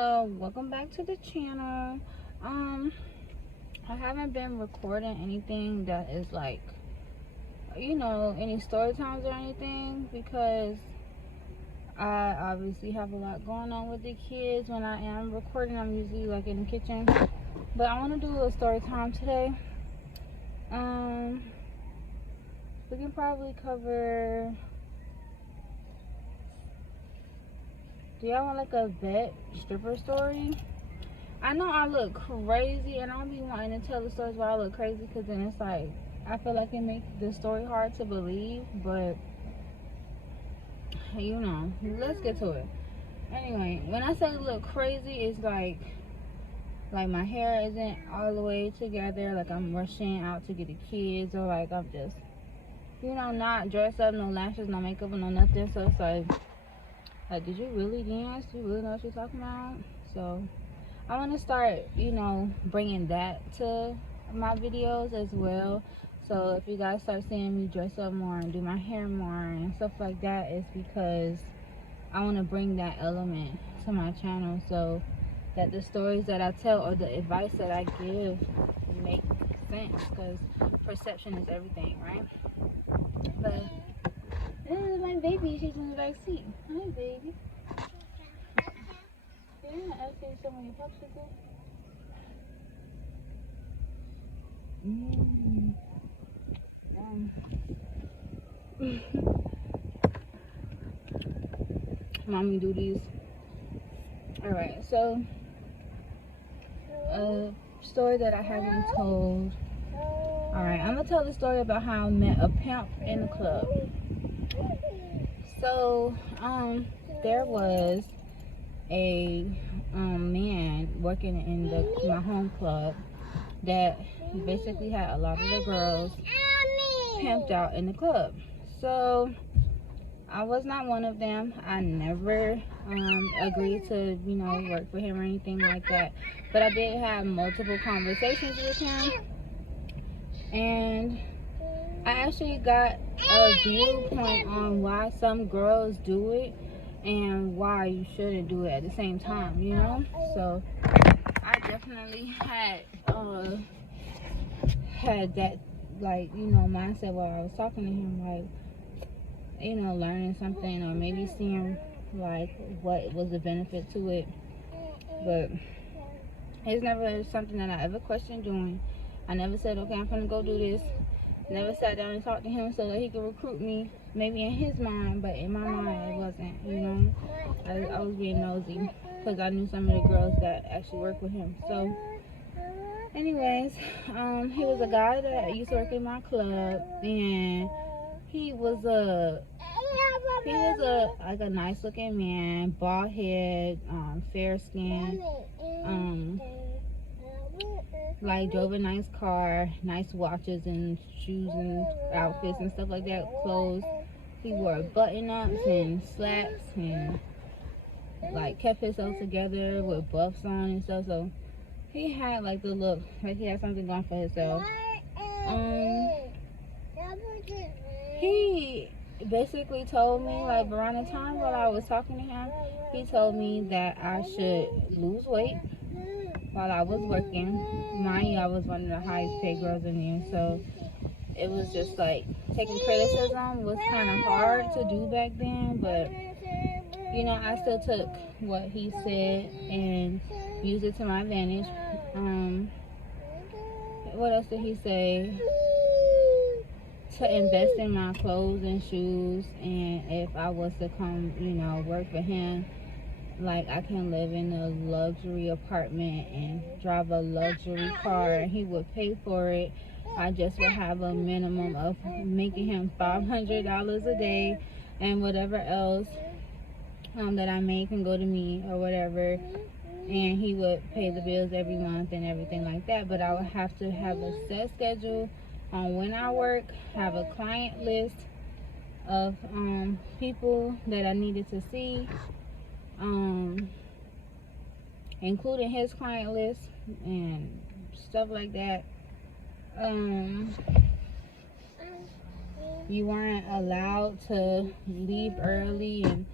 So welcome back to the channel. I haven't been recording anything that is like, any story times or anything, because I obviously have a lot going on with the kids. When I am recording, I'm usually like in the kitchen, but I want to do a story time today. We can probably cover, do y'all want like a vet stripper story? I know I look crazy, and I'll be wanting to tell the stories where I look crazy, because then it's like, I feel like it makes the story hard to believe, but let's get to it. Anyway, when I say look crazy, it's like my hair isn't all the way together, like I'm rushing out to get the kids, or like I'm just, not dressed up, no lashes, no makeup, no nothing. So it's like, did you really dance? Do you really know what you're talking about? So I want to start, bringing that to my videos as well. So if you guys start seeing me dress up more and do my hair more and stuff like that, it's because I want to bring that element to my channel, so that the stories that I tell or the advice that I give make sense, because perception is everything, right? But this is my baby. She's in the back seat. Hi, baby. Yeah, I see so many popsicles. Mommy do these. Alright, so a story that I haven't told. Alright, I'm gonna tell the story about how I met a pimp in the club. So there was a man working in my home club that basically had a lot of the girls pimped out in the club. So I was not one of them. I never agreed to, work for him or anything like that. But I did have multiple conversations with him, and I actually got a viewpoint on why some girls do it and why you shouldn't do it at the same time, So I definitely had that, mindset while I was talking to him, like, learning something, or maybe seeing like what was the benefit to it. But it's never something that I ever questioned doing. I never said, okay, I'm gonna go do this. Never sat down and talked to him so that he could recruit me, maybe in his mind, but in my mind it wasn't. I was being nosy because I knew some of the girls that actually worked with him. So anyways, he was a guy that used to work in my club, and he was a nice looking man, bald head, fair skin, like drove a nice car, nice watches and shoes and outfits and stuff like that, clothes. He wore button-ups and slacks, and like kept himself together with buffs on and stuff. So he had like the look like he had something going for himself. He basically told me, like, around the time while I was talking to him, he told me that I should lose weight while I was working. Mind you, I was one of the highest paid girls in there, so it was just like taking criticism was kind of hard to do back then, but I still took what he said and used it to my advantage. What else did he say? To invest in my clothes and shoes, and if I was to come, work for him, like, I can live in a luxury apartment and drive a luxury car, and he would pay for it. I just would have a minimum of making him $500 a day, and whatever else that I make can go to me or whatever, and he would pay the bills every month and everything like that. But I would have to have a set schedule on when I work, have a client list of people that I needed to see, including his client list and stuff like that. You weren't allowed to leave early and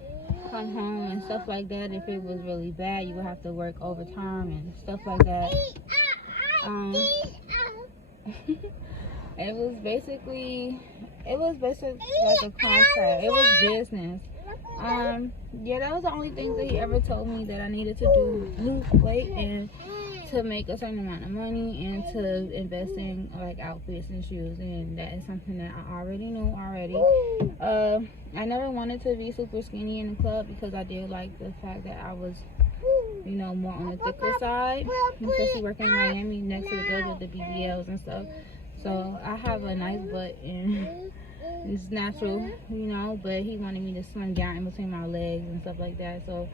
come home and stuff like that. If it was really bad, you would have to work overtime and stuff like that. It was basically like a contract. It was business. Yeah, that was the only thing that he ever told me, that I needed to do, lose weight and to make a certain amount of money and to invest in like outfits and shoes, and that is something that I already knew already. I never wanted to be super skinny in the club because I did like the fact that I was, you know, more on the thicker side, especially working in Miami next to the girls with the BBLs and stuff. So I have a nice butt and it's natural, you know, but he wanted me to slim down in between my legs and stuff like that. So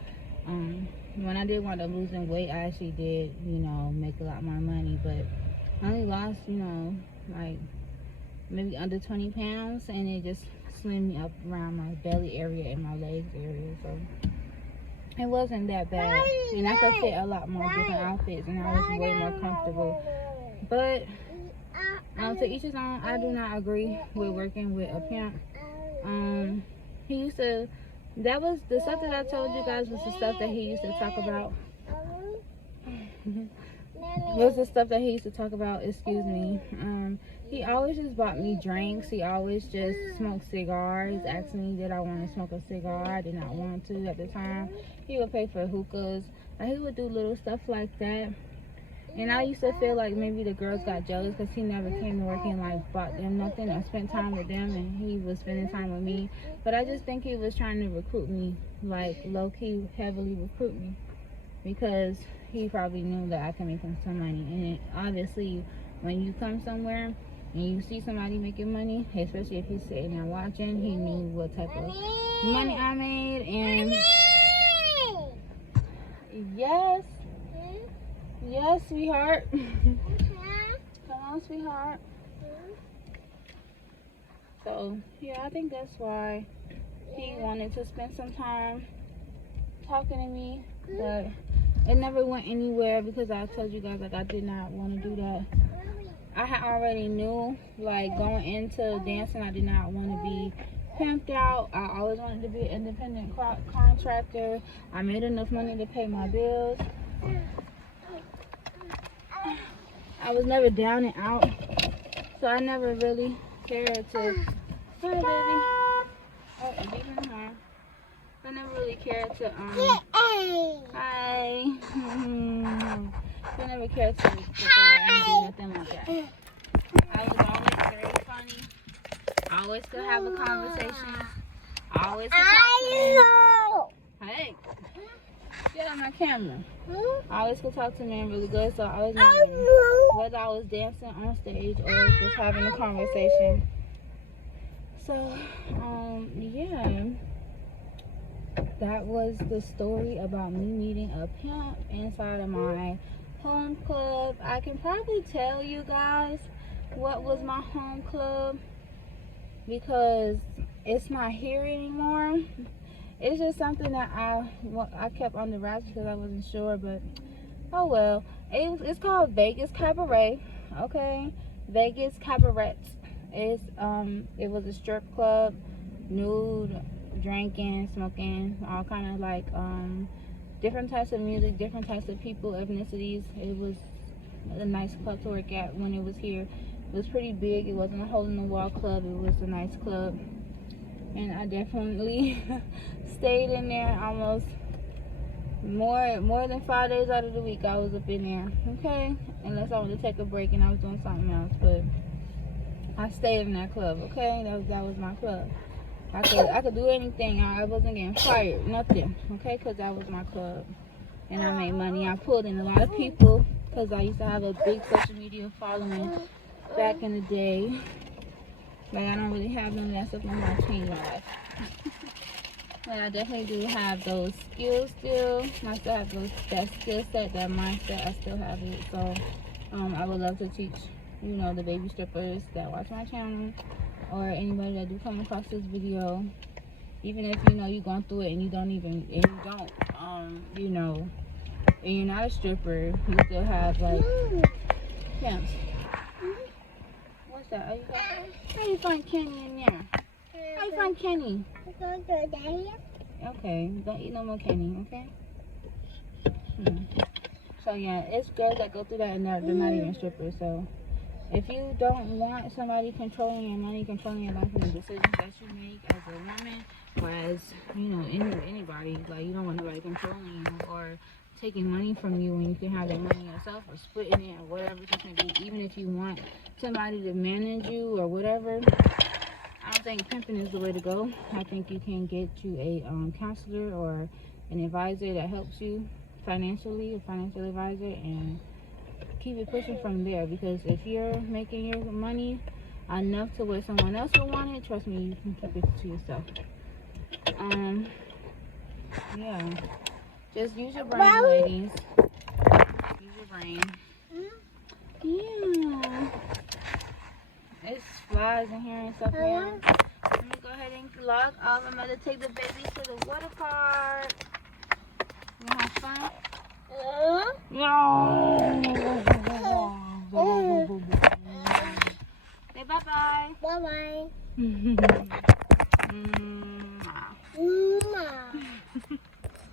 when I did wind up losing weight, I actually did, you know, make a lot more money, but I only lost, you know, like maybe under 20 pounds, and it just slimmed me up around my belly area and my legs area. So it wasn't that bad, and I could fit a lot more different outfits, and I was way more comfortable. But to each his own. I do not agree with working with a pimp. He used to, that was the stuff that I told you guys, was the stuff that he used to talk about. Was the stuff that he used to talk about, excuse me. He always just bought me drinks. He always just smoked cigars. Asked me did I want to smoke a cigar. I did not want to at the time. He would pay for hookahs. He would do little stuff like that. And I used to feel like maybe the girls got jealous because he never came to work and like bought them nothing or spent time with them, and he was spending time with me. But I just think he was trying to recruit me, like low-key heavily recruit me, because he probably knew that I could make him some money. And obviously when you come somewhere and you see somebody making money, especially if he's sitting there watching, he knew what type of money I made. And yes. Yes, sweetheart. Come on, sweetheart. So, yeah, I think that's why he wanted to spend some time talking to me. But it never went anywhere because I told you guys, like, I did not want to do that. I already knew, like, going into dancing, I did not want to be pimped out. I always wanted to be an independent contractor. I made enough money to pay my bills. I was never down and out, so I never really cared to. Hi, baby. Oh, beeping her. I never really cared to. Hi. I never cared to go and do nothing like that. I was always very funny. I always could have a conversation. I always could talk to him. Hey. Get on my camera. I always could talk to men really good, so I always knew whether I was dancing on stage or just having a conversation. So, yeah, that was the story about me meeting a pimp inside of my home club. I can probably tell you guys what was my home club because it's not here anymore. It's just something that I kept on the wraps because I wasn't sure, but oh well. It's called Vegas Cabaret, okay? Vegas Cabaret. It was a strip club, nude, drinking, smoking, all kind of like different types of music, different types of people, ethnicities. It was a nice club to work at when it was here. It was pretty big. It wasn't a hole in the wall club. It was a nice club. And I definitely stayed in there almost more than 5 days out of the week. I was up in there, okay? Unless I wanted to take a break and I was doing something else, but I stayed in that club, okay? That was my club. I could do anything. I wasn't getting fired, nothing, okay? Because that was my club, and I made money. I pulled in a lot of people because I used to have a big social media following back in the day. Like, I don't really have none of that stuff on my team life. But I definitely do have those skills still. I still have that skill set, that mindset. I still have it. So, I would love to teach, you know, the baby strippers that watch my channel, or anybody that do come across this video. Even if, you know, you're going through it and you don't, you know, and you're not a stripper, you still have, like, pimps. What's that? Are you guys? How you find Kenny in there? How you find Kenny? Okay, don't eat no more candy, okay? So yeah, it's girls that go through that and they're not even strippers. So if you don't want somebody controlling your money, controlling your life and the decisions that you make as a woman, or as, you know, anybody, like, you don't want nobody controlling you or taking money from you when you can have that money yourself, or splitting it, or whatever the case may be. Even if you want somebody to manage you or whatever, I don't think pimping is the way to go. I think you can get you a counselor or an advisor that helps you financially, a financial advisor, and keep it pushing from there. Because if you're making your money enough to where someone else will want it, trust me, you can keep it to yourself. Yeah, just use your brain, ladies. Use your brain. Yeah, it's flies in here and stuff, man. Let me go ahead and log off. I'm gonna take the baby to the water park. You wanna have fun? No. Say bye bye. Bye bye.